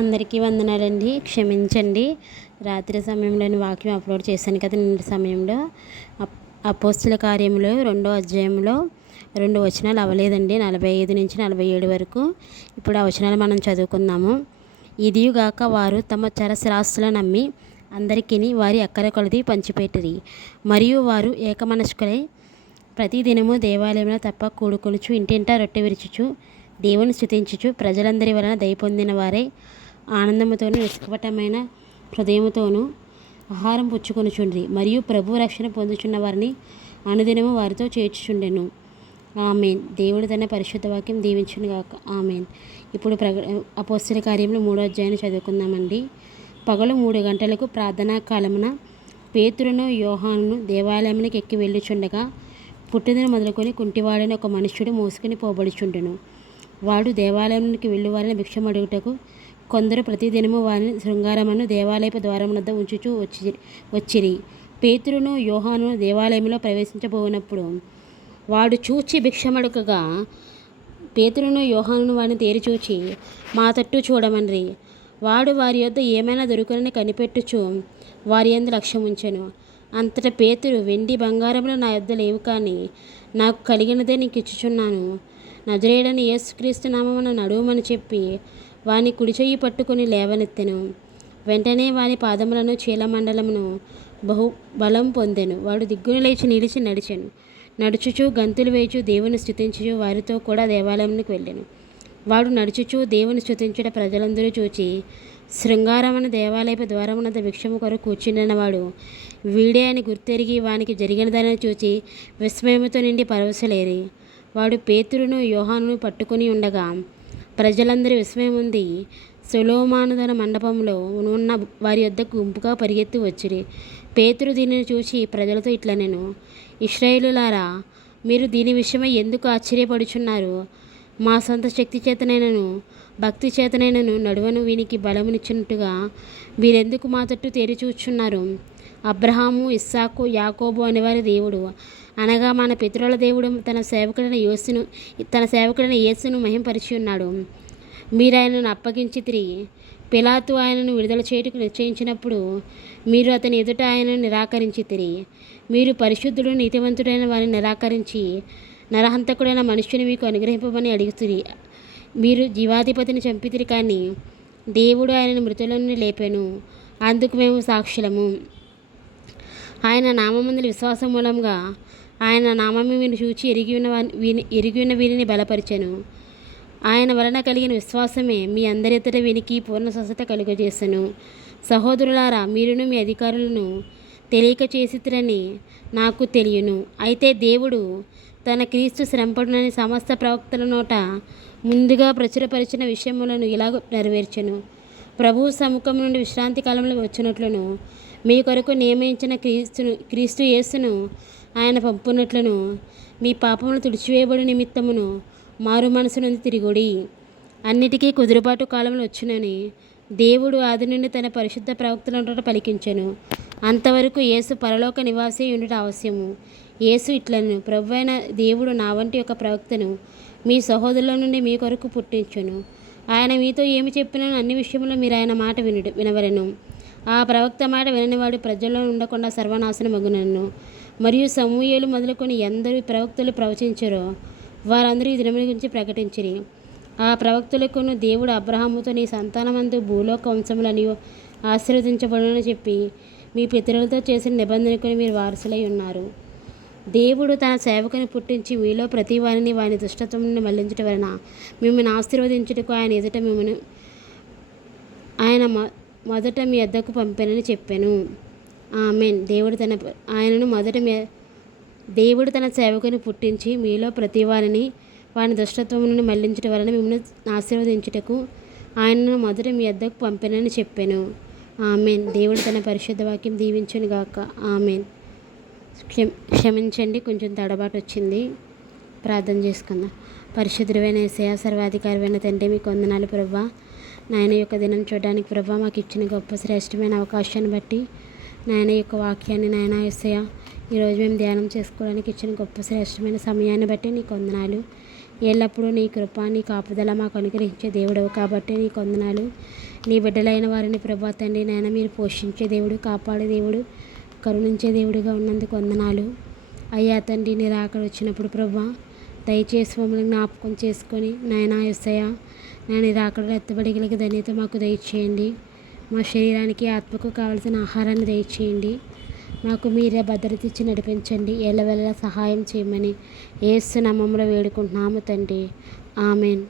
అందరికీ వందనాలండి. క్షమించండి, రాత్రి సమయంలోని వాక్యం అప్లోడ్ చేశాను కదా నిన్నటి సమయంలో. అపోస్తుల కార్యములు 2వ అధ్యాయంలో 2 వచనాలు అవ్వలేదండి, 45 నుంచి 47 వరకు. ఇప్పుడు ఆ వచనాలు మనం చదువుకుందాము. ఇదియుగాక వారు తమ చరస్థిరాస్తులను అమ్మి అందరికీ వారి అక్కర కొలది పంచిపెట్టిరి. మరియు వారు ఏకమనస్కులై ప్రతిదినము దేవాలయంలో తప్ప కూడుకొనుచు ఇంటింటా రొట్టె విరుచుచు దేవుని స్తుతించుచు ప్రజలందరి వలన దయ పొందిన వారే ఆనందముతోనూ నిష్కపటమైన హృదయముతోనూ ఆహారం పుచ్చుకొనుచుండ్రి. మరియు ప్రభు రక్షణ పొందుచున్న వారిని అనుదినము వారితో చేర్చుచుండెను. ఆమెన్. దేవుడు తన పరిశుద్ధ వాక్యం దీవించునుగాక. ఆమెన్. ఇప్పుడు అపోస్తల కార్యములు 3వ అధ్యాయాన్ని చదువుకుందామండి. పగలు 3 గంటలకు ప్రార్థనా కాలమున పేతురును యోహానును దేవాలయానికి ఎక్కి వెళ్ళుచుండగా పుట్టిన మొదలుకొని కుంటివాడని ఒక మనుష్యుడు మోసుకొని పోబడుచుండెను. వాడు దేవాలయానికి వెళ్ళువారిని భిక్షమడుగుటకు కొందరు ప్రతిదినము వారిని శృంగారమును దేవాలయపు ద్వారమునద్ద ఉంచుచూ వచ్చిరి. పేతురును యోహానును దేవాలయంలో ప్రవేశించబోనప్పుడు వాడు చూచి భిక్షమడుకగా పేతురును యోహానును వారిని తేరిచూచి మా తట్టు చూడమన్రి. వాడు వారి యొద్ద ఏమైనా దొరుకునని కనిపెట్టుచు వారి యందు లక్ష్యముంచెను. అంతటా పేతురు, వెండి బంగారములు నా యొద్ద లేవు, కానీ నాకు కలిగినదే నీకు ఇచ్చుచున్నాను. నజరేయుడైన యేసుక్రీస్తు నామమున నడువమని చెప్పి వాని కుడి చెయ్యి పట్టుకుని లేవనెత్తెను. వెంటనే వాని పాదములను చీలమండలమును బహు బలం పొందెను. వాడు దిగ్గున లేచి నిలిచి నడిచెను. నడుచుచూ గంతులు వేయచు దేవుని స్తుతించుచు వారితో కూడా దేవాలయానికి వెళ్ళెను. వాడు నడుచుచూ దేవుని స్తుతించుట ప్రజలందరూ చూచి శృంగారమున దేవాలయపు ద్వారమునంద భిక్షము కొరకు కూర్చుండినవాడు వీడే అని గుర్తెరిగి వానికి జరిగినదని చూచి విస్మయముతో నిండి పరవశలేరి. వాడు పేతురును యోహానును పట్టుకుని ఉండగా ప్రజలందరూ విస్మయముంది సొలొమోను తన మండపంలో ఉన్న వారి యొద్దకు గుంపుగా పరిగెత్తి వచ్చిరి. పేతురు దీనిని చూసి ప్రజలతో ఇట్లనెను, ఇశ్రాయేలులారా, మీరు దీని విషయమై ఎందుకు ఆశ్చర్యపడుచున్నారు? మా సొంత శక్తి చేతనైనను భక్తి చేతనైనను నడువను వీనికి బలమునిచ్చినట్టుగా మీరెందుకు మా తట్టు తేరి చూచున్నారు? అబ్రహాము, ఇస్సాకు, యాకోబు అనేవారి దేవుడు, అనగా మన పితరుల దేవుడు తన సేవకుడైన యేసును మహింపరిచి ఉన్నాడు. మీరు ఆయనను అప్పగించితిరి. పిలాతు ఆయనను విడుదల చేయుటకు నిశ్చయించినప్పుడు మీరు అతని ఎదుట ఆయనను నిరాకరించితిరి. మీరు పరిశుద్ధుడు నీతివంతుడైన వారిని నిరాకరించి నరహంతకుడైన మనుష్యుని మీకు అనుగ్రహింపమని అడుగుతిరి. మీరు జీవాధిపతిని చంపితిరి, కానీ దేవుడు ఆయనను మృతుల నుండి లేపెను. అందుకు మేము సాక్షులము. ఆయన నామమందు విశ్వాసం మూలంగా ఆయన నామము మీరు చూచి ఎరిగిన వీరిని బలపరిచెను. ఆయన వలన కలిగిన విశ్వాసమే మీ అందరి ఎదుట వీనికి పూర్ణ స్వస్థత కలుగజేసెను. సహోదరులారా, మీరును మీ అధికారులను తెలియక చేసిరని నాకు తెలియను. అయితే దేవుడు తన క్రీస్తు శ్రమపడునని సమస్త ప్రవక్తల నోట ముందుగా ప్రచురపరిచిన విషయములను ఇలాగ నెరవేర్చెను. ప్రభువు సముఖం నుండి విశ్రాంతి కాలంలో వచ్చినట్లును మీ కొరకు నియమించిన క్రీస్తు యేసును ఆయన పంపునట్లును మీ పాపములు తుడిచివేయబడి నిమిత్తమును మారు మనసు నుండి తిరిగుడి. అన్నిటికీ కుదురుబాటు కాలంలో వచ్చునని దేవుడు ఆది నుండి తన పరిశుద్ధ ప్రవక్తల పలికించెను. అంతవరకు యేసు పరలోక నివాసి ఉండుట అవశ్యము. యేసు ఇట్లను, ప్రభువైన దేవుడు నా వంటి ఒక ప్రవక్తను మీ సహోదరుల నుండి మీ కొరకు పుట్టించును. ఆయన మీతో ఏమి చెప్పినా అన్ని విషయంలో మీరు ఆయన మాట వినవలెను. ఆ ప్రవక్త మాట విననివాడు ప్రజల్లో ఉండకుండా సర్వనాశనమగునను. మరియు సమూయేలు మొదలుకొని ఎందరు ప్రవక్తలు ప్రవచించారో వారందరూ ఈ దినముల గురించి ప్రకటించిరి. ఆ ప్రవక్తలకును దేవుడు అబ్రహాముతో నీ సంతానమందు భూలోక వంశములని ఆశీర్వదించబడునని చెప్పి మీ పితరులతో చేసిన నిబంధనకు మీరు వారసులై ఉన్నారు. దేవుడు తన సేవకుని పుట్టించి మీలో ప్రతి వారిని వాని దుష్టత్వం నుండి మళ్లించటం వలన మిమ్మల్ని ఆశీర్వదించుటకు ఆయన ఎదుట ఆయన మొదట మీ వద్దకు పంపానని చెప్పాను. ఆమెన్. దేవుడు తన సేవకుని పుట్టించి మీలో ప్రతి వారిని వాని దుష్టత్వం నుండి మళ్లించటం వలన మిమ్మల్ని ఆశీర్వదించుటకు ఆయనను మొదట మీ వద్దకు పంపానని చెప్పాను. ఆమెన్. దేవుడు తన పరిశుద్ధ వాక్యం దీవించునుగాక. ఆమెన్. క్షమించండి, కొంచెం తడబాటు వచ్చింది. ప్రార్థన చేసుకుందాం. పరిశుద్ధుడైన యేసయ్య, సర్వాధికారమైన తండ్రి, మీకు వందనాలు ప్రభువా. నాయన యొక్క దినం చూడడానికి ప్రభువా మాకు ఇచ్చిన గొప్ప శ్రేష్టమైన అవకాశాన్ని బట్టి నాయన యొక్క వాక్యాన్ని నాయన యేసయ్య ఈరోజు మేము ధ్యానం చేసుకోవడానికి ఇచ్చిన గొప్ప శ్రేష్టమైన సమయాన్ని బట్టి నీకు వందనాలు. ఎల్లప్పుడూ నీ కృప, నీ కాపుదల మాకు అనుగ్రహించే దేవుడవు కాబట్టి నీకు వందనాలు. నీ బిడ్డలైన వారిని ప్రభా తండ్రి నాయన మీరు పోషించే దేవుడు, కాపాడే దేవుడు, కరుణించే దేవుడిగా ఉన్నందుకు వందనాలు. అయ్యా తండ్రి నీ రాకడ వచ్చినప్పుడు ప్రభా దయచేసి మమ్మల్ని జ్ఞాపకం చేసుకొని నాయనా యేసయ్యా నేను రాకడ ఎత్తబడిగలిగే ధన్యత మాకు దయచేయండి. మా శరీరానికి ఆత్మకు కావలసిన ఆహారాన్ని దయచేయండి. మాకు మీరే భద్రత ఇచ్చి నడిపించండి. ఎల్లవెల్ల సహాయం చేయమని యేసు నామములో వేడుకుంటున్నాము తండ్రి. ఆమెన్.